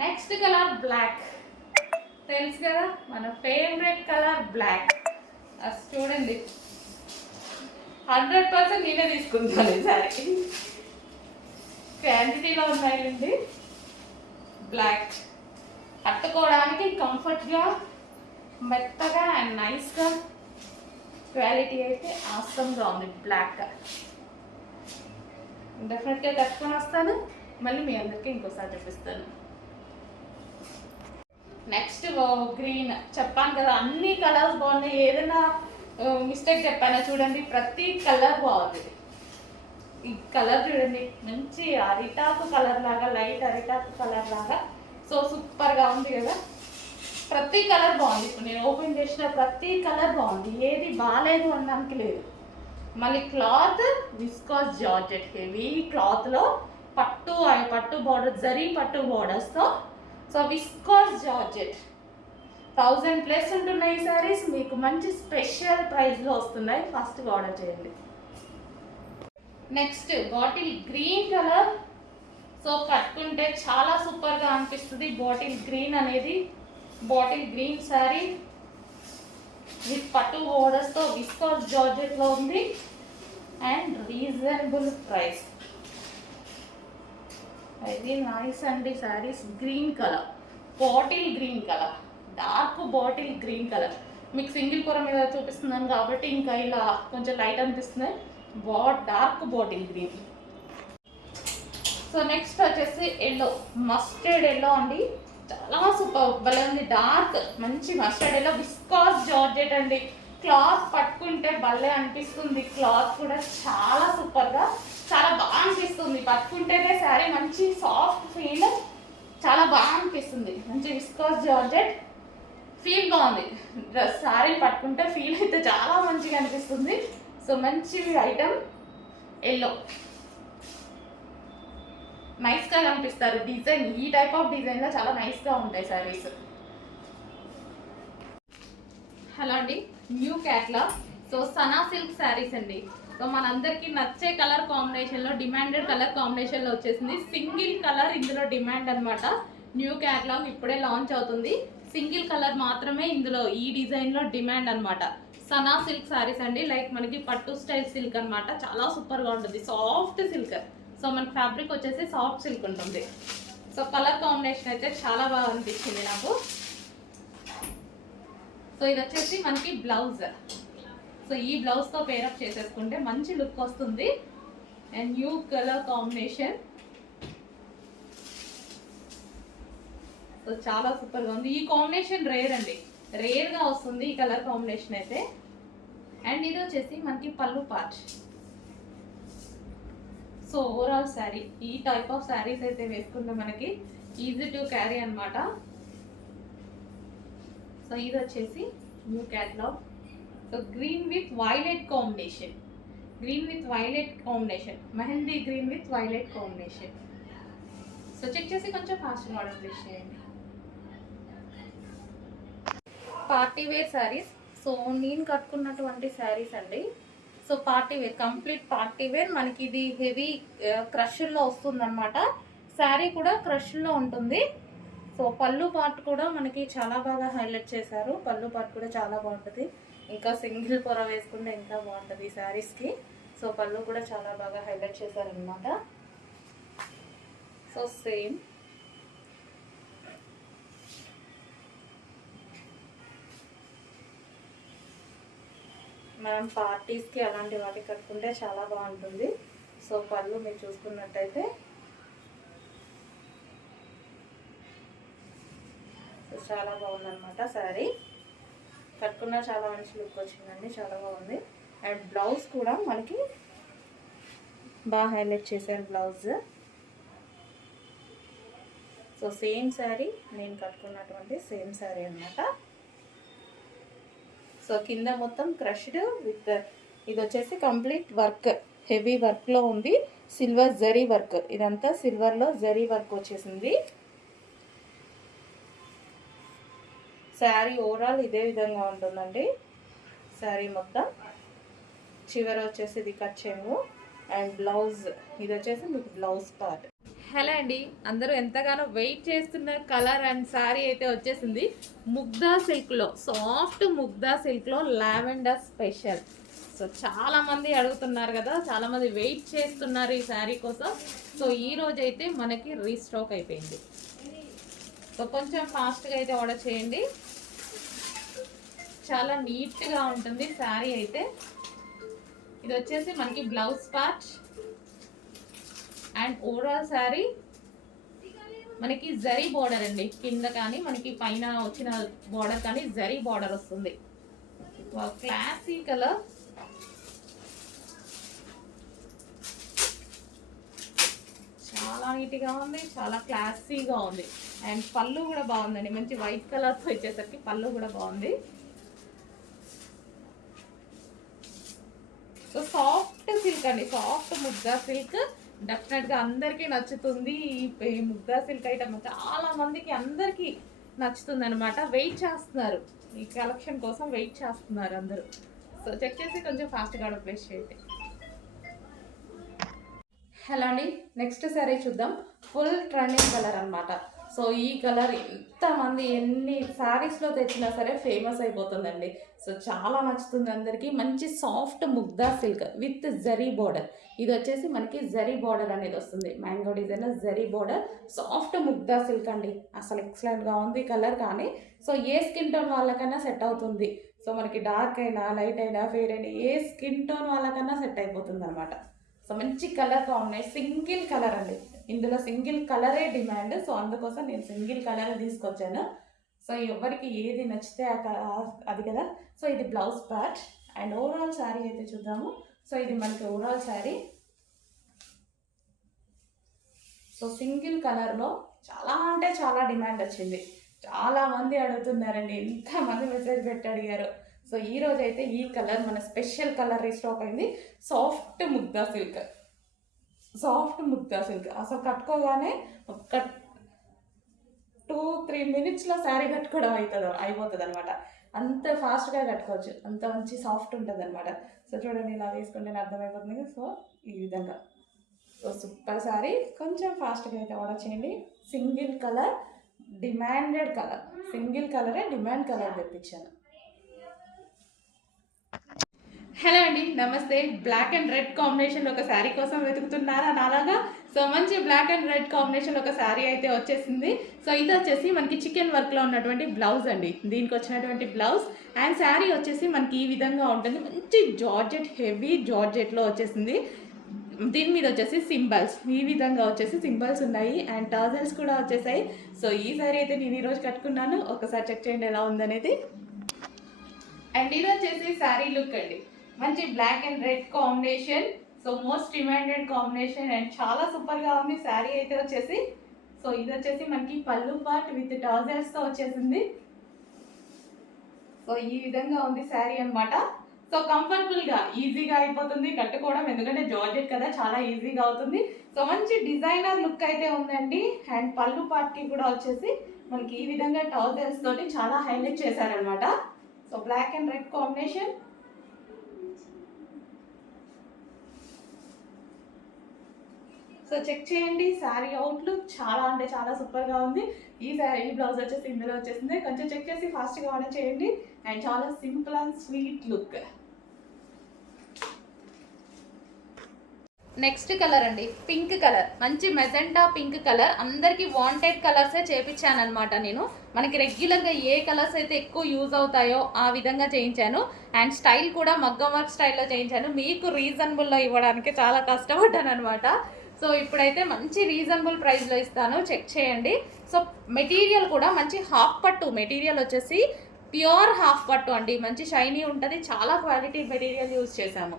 Next colour black. తెలుసు కదా మన ఫేవరెట్ కలర్ బ్లాక్. అది చూడండి 100% నేనే తీసుకుంటాను ఈసారి. క్వాంటిటీలో ఉన్నాయండి. బ్లాక్ కట్టుకోవడానికి కంఫర్ట్గా, మెత్తగా అండ్ నైస్గా, క్వాలిటీ అయితే ఆసంగా ఉంది. బ్లాక్ డెఫినెట్గా కట్టుకొని వస్తాను. మళ్ళీ మీ అందరికీ ఇంకోసారి చూపిస్తాను. Next green. చెప్పాను కదా అన్ని కలర్స్ బాగున్నాయి. ఏదైనా మిస్టేక్ చెప్పానా చూడండి, ప్రతి కలర్ బాగుంది. ఈ కలర్ చూడండి, మంచి అరిటాకు కలర్ లాగా, లైట్ అరిటాకు కలర్ లాగా. సో సూపర్గా ఉంది కదా. ప్రతి కలర్ బాగుంది. ఇప్పుడు నేను ఓపెన్ చేసిన ప్రతి కలర్ బాగుంది. ఏది బాగాలేదు అనడానికి లేదు. మళ్ళీ క్లాత్ విస్కాస్ జార్జెట్, హెవీ క్లాత్లో పట్టు బార్డర్, జరీ పట్టు బార్డర్స్తో. సో విస్కాస్ జార్జెట్ 1000+ ఉంటున్నాయి ఈ సారీస్. మీకు మంచి స్పెషల్ ప్రైస్లో వస్తున్నాయి. ఫస్ట్ ఆర్డర్ చేయండి. Next bottle green colour. So కట్టుకుంటే చాలా సూపర్గా అనిపిస్తుంది. బాటిల్ గ్రీన్ అనేది, బాటిల్ గ్రీన్ శారీ విత్ పట్టు బోర్డర్స్తో విస్కాస్ జార్జెట్లో ఉంది అండ్ రీజనబుల్ ప్రైస్. ఇది నైస్ అండి saris. Green colour, bottle green colour, dark bottle green colour. మీకు సింగిల్ పొర మీద చూపిస్తున్నాను కాబట్టి ఇంకా ఇలా కొంచెం లైట్ అనిపిస్తుంది. Dark bottle green. So next వచ్చేసి ఎల్లో, మస్టర్డ్ ఎల్లో అండి. చాలా సూపర్ భలే ఉంది. డార్క్ మంచి మస్టర్డ్ ఎల్లో, విస్కాస్ జార్జెట్ అండి. క్లాత్ పట్టుకుంటే భలే అనిపిస్తుంది. క్లాత్ కూడా చాలా సూపర్గా, చాలా బాగా అనిపిస్తుంది. పట్టుకుంటేనే శారీ మంచి సాఫ్ట్ ఫీల్, చాలా బాగా అనిపిస్తుంది. మంచి విస్కాస్ జార్జెట్ ఫీల్ బాగుంది. డ్రెస్ శారీ పట్టుకుంటే ఫీల్ అయితే చాలా మంచిగా అనిపిస్తుంది. సో మంచి ఐటమ్ ఎల్లో, నైస్గా కనిపిస్తారు. డిజైన్ ఈ టైప్ ఆఫ్ డిజైన్లో చాలా నైస్గా ఉంటాయి శారీస్. హలో అండి, new catalogue. So Sana silk saris అండి. సో మనందరికీ నచ్చే కలర్ కాంబినేషన్లో, డిమాండెడ్ కలర్ కాంబినేషన్లో వచ్చేసింది. సింగిల్ కలర్ ఇందులో డిమాండ్ అనమాట. న్యూ క్యాట్లాగ్ ఇప్పుడే లాంచ్ అవుతుంది. సింగిల్ కలర్ మాత్రమే ఇందులో ఈ డిజైన్లో డిమాండ్ అనమాట. సనా సిల్క్ శారీస్ అండి. లైక్ మనకి పట్టు స్టైల్ సిల్క్ అనమాట. చాలా సూపర్గా ఉంటుంది. Soft silk. సో మనకి ఫ్యాబ్రిక్ వచ్చేసి సాఫ్ట్ సిల్క్ ఉంటుంది. సో కలర్ కాంబినేషన్ అయితే చాలా బాగా అనిపించింది నాకు. సో ఇది వచ్చేసి మనకి బ్లౌజ్. సో ఈ బ్లౌజ్తో పేరప్ చేసేసుకుంటే మంచి లుక్ వస్తుంది. And new colour combination. So చాలా సూపర్గా ఉంది. ఈ కాంబినేషన్ రేర్ అండి, రేర్గా వస్తుంది ఈ కలర్ కాంబినేషన్ అయితే. అండ్ ఇది వచ్చేసి మనకి పళ్ళు పార్ట్. సో ఓవరాల్ శారీ ఈ టైప్ ఆఫ్ శారీస్ అయితే వేసుకుంటే మనకి ఈజీ టు క్యారీ అనమాట. సో ఇది వచ్చేసి new catalogue. So green with violet combination, green with violet combination, mehndi green with violet combination. So check చేసి కొంచెం ఫాస్ట్గా ఆర్డర్ ప్లేస్ చేయండి. Party wear sarees. సో నేను కట్టుకున్నటువంటి శారీస్ అండి. So party wear, complete party wear. మనకి ఇది హెవీ క్రష్లో వస్తుందన్నమాట. శారీ కూడా క్రష్లో ఉంటుంది. సో పళ్ళు పార్ట్ కూడా మనకి చాలా బాగా హైలైట్ చేశారు. పళ్ళు పార్ట్ కూడా చాలా బాగుంటుంది. ఇంకా సింగిల్ పొర వేసుకుంటే ఇంకా బాగుంటుంది ఈ శారీస్కి. సో పళ్ళు కూడా చాలా బాగా హైలైట్ చేశారనమాట. సో సేమ్ మనం పార్టీస్కి అలాంటి వాటికి కట్టుకుంటే చాలా బాగుంటుంది. సో పళ్ళు మీరు చూసుకున్నట్టయితే సో చాలా బాగుందన్నమాట శారీ. కట్టుకున్న చాలా మంచి లుక్ వచ్చిందండి, చాలా బాగుంది. అండ్ బ్లౌజ్ కూడా మనకి బాగా హైలైట్ చేశారు బ్లౌజ్. సో సేమ్ శారీ, నేను కట్టుకున్నటువంటి సేమ్ శారీ అన్నమాట. సో కింద మొత్తం క్రష్డ్ విత్ ఇది వచ్చేసి కంప్లీట్ వర్క్, హెవీ వర్క్లో ఉంది. సిల్వర్ జరీ వర్క్, ఇదంతా సిల్వర్లో జరీ వర్క్ వచ్చేసింది. శారీ ఓవరాల్ ఇదే విధంగా ఉంటుందండి. శారీ మొత్తం చివర వచ్చేసి ఇది కట్ చెంగు. అండ్ బ్లౌజ్ ఇది వచ్చేసి మీకు బ్లౌజ్ పార్ట్. హలో అండి, అందరూ ఎంతగానో వెయిట్ చేస్తున్న కలర్ అండ్ శారీ అయితే వచ్చేసింది. ముగ్దా సిల్క్లో, సాఫ్ట్ ముగ్దా సిల్క్లో లావెండర్ స్పెషల్. సో చాలామంది అడుగుతున్నారు కదా, చాలామంది వెయిట్ చేస్తున్నారు ఈ శారీ కోసం. సో ఈ రోజు అయితే మనకి రీస్టాక్ అయిపోయింది. సో కొంచెం ఫాస్ట్గా అయితే ఆర్డర్ చేయండి. చాలా నీట్గా ఉంటుంది శారీ అయితే. ఇది వచ్చేసి మనకి blouse part and overall sari మనకి జరీ బార్డర్ అండి. కింద కానీ మనకి పైన వచ్చిన బార్డర్ కానీ జరీ బార్డర్ వస్తుంది. క్లాసీ కలర్, చాలా నీట్గా ఉంది, చాలా క్లాసీగా ఉంది. అండ్ పళ్ళు కూడా బాగుందండి, మంచి వైట్ కలర్తో వచ్చేసరికి పళ్ళు కూడా బాగుంది. సో సాఫ్ట్ సిల్క్ అండి, సాఫ్ట్ ముగ్గా సిల్క్. డెఫినెట్గా అందరికీ నచ్చుతుంది. ఈ ముగ్గా సిల్క్ ఐటమ్ చాలా మందికి అందరికీ నచ్చుతుంది అనమాట. వెయిట్ చేస్తున్నారు ఈ కలెక్షన్ కోసం, వెయిట్ చేస్తున్నారు అందరూ. సో చెక్ చేసి కొంచెం ఫాస్ట్గా ఆర్డర్ ప్లేస్ చేయండి. హలో అండి, నెక్స్ట్ శారీ చూద్దాం. ఫుల్ ట్రెండింగ్ కలర్ అనమాట. సో ఈ కలర్ ఎంతమంది ఎన్ని శారీస్లో తెచ్చినా సరే ఫేమస్ అయిపోతుందండి. సో చాలా నచ్చుతుంది అందరికీ. మంచి soft Mugdha silk with zari border. ఇది వచ్చేసి మనకి జరీ బార్డర్ అనేది వస్తుంది, mango design zari border. Soft Mugdha silk అండి, అసలు ఎక్సలెంట్గా ఉంది కలర్. కానీ సో ఏ స్కిన్ టోన్ వాళ్ళకైనా సెట్ అవుతుంది. సో మనకి డార్క్ అయినా లైట్ అయినా ఫేడ్ అయినా ఏ స్కిన్ టోన్ వాళ్ళకైనా సెట్ అయిపోతుంది అనమాట. సో మంచి కలర్గా ఉన్నాయి. సింగిల్ కలర్ అండి, ఇందులో సింగిల్ కలరే డిమాండ్. సో అందుకోసం నేను సింగిల్ కలర్ తీసుకొచ్చాను. సో ఎవరికి ఏది నచ్చితే అది కదా. సో ఇది blouse part and overall sari అయితే చూద్దాము. సో ఇది మనకి ఓవరాల్ శారీ. సో సింగిల్ కలర్లో చాలా అంటే చాలా డిమాండ్ వచ్చింది. చాలామంది అడుగుతున్నారండి, ఎంతమంది మెసేజ్ పెట్టి అడిగారు. సో ఈరోజు అయితే ఈ కలర్ మన స్పెషల్ కలర్ రీస్టాక్ అయింది. Soft Mugdha silk, soft Mugdha silk. అసలు కట్టుకోగానే ఒక 2-3 మినిట్స్లో శారీ కట్టుకోవడం అయిపోతుంది అనమాట. అంత ఫాస్ట్గా కట్టుకోవచ్చు, అంత మంచి సాఫ్ట్ ఉంటుంది అనమాట. సో చూడండి, ఇలా వేసుకుంటే అర్థమైపోతుంది. సో ఈ విధంగా సో సూపర్ శారీ. కొంచెం ఫాస్ట్గా అయితే ఆర్డర్ చేయండి. Single colour demanded colour, single కలరే డిమాండ్ కలర్ తెప్పించాను. హలో అండి, నమస్తే. బ్లాక్ అండ్ రెడ్ కాంబినేషన్లో ఒక శారీ కోసం వెతుకుతున్నారా నాలాగా? సో మంచి బ్లాక్ అండ్ రెడ్ కాంబినేషన్లో ఒక శారీ అయితే వచ్చేసింది. సో ఇది వచ్చేసి మనకి చికెన్ వర్క్లో ఉన్నటువంటి బ్లౌజ్ అండి, దీనికి వచ్చినటువంటి బ్లౌజ్. అండ్ శారీ వచ్చేసి మనకి ఈ విధంగా ఉంటుంది. మంచి జార్జెట్, హెవీ జార్జెట్లో వచ్చేసింది. దీని మీద వచ్చేసి సింబల్స్ ఈ విధంగా వచ్చేసి సింబల్స్ ఉన్నాయి. అండ్ టజల్స్ కూడా వచ్చేసాయి. సో ఈ శారీ అయితే నేను ఈరోజు కట్టుకున్నాను. ఒకసారి చెక్ చేయండి ఎలా ఉందనేది. అండ్ ఇది వచ్చేసి శారీ లుక్ అండి, మంచి black and red combination. So most demanded combination and చాలా సూపర్గా ఉంది శారీ అయితే వచ్చేసి. సో ఇది వచ్చేసి మనకి పళ్ళు పార్ట్ విత్ టాజల్స్తో వచ్చేసింది. సో ఈ విధంగా ఉంది శారీ అనమాట. సో కంఫర్టబుల్గా ఈజీగా అయిపోతుంది కట్టుకోవడం, ఎందుకంటే జార్జెట్ కదా, చాలా ఈజీగా అవుతుంది. సో మంచి డిజైనర్ లుక్ అయితే ఉందండి. అండ్ పళ్ళు పార్ట్కి కూడా వచ్చేసి మనకి ఈ విధంగా టాజల్స్ తోటి చాలా హైలైట్ చేశారనమాట. So black and red combination. So check చేయండి, శారీ అవుట్లుక్ చాలా అంటే చాలా సూపర్గా ఉంది. ఈ బ్లౌజ్ వచ్చేసి ఇందులో వచ్చేసింది. కొంచెం చెక్ చేసి ఫాస్ట్గా ఆర్డర్ చేయండి. అండ్ చాలా simple and sweet look. Next colour అండి, పింక్ కలర్. మంచి మెజెంటా పింక్ కలర్. అందరికీ వాంటెడ్ కలర్సే చేయించాను అనమాట నేను. మనకి రెగ్యులర్గా ఏ కలర్స్ అయితే ఎక్కువ యూజ్ అవుతాయో ఆ విధంగా చేయించాను. అండ్ స్టైల్ కూడా మగ్గం వర్క్ స్టైల్లో చేయించాను. మీకు రీజనబుల్లో ఇవ్వడానికి చాలా కష్టపడ్డాను అనమాట. సో ఇప్పుడైతే మంచి రీజనబుల్ ప్రైస్లో ఇస్తాను, చెక్ చేయండి. సో మెటీరియల్ కూడా మంచి హాఫ్ పట్టు మెటీరియల్ వచ్చేసి, ప్యూర్ హాఫ్ పట్టు అండి. మంచి షైనీ ఉంటుంది, చాలా క్వాలిటీ మెటీరియల్ యూజ్ చేశాము.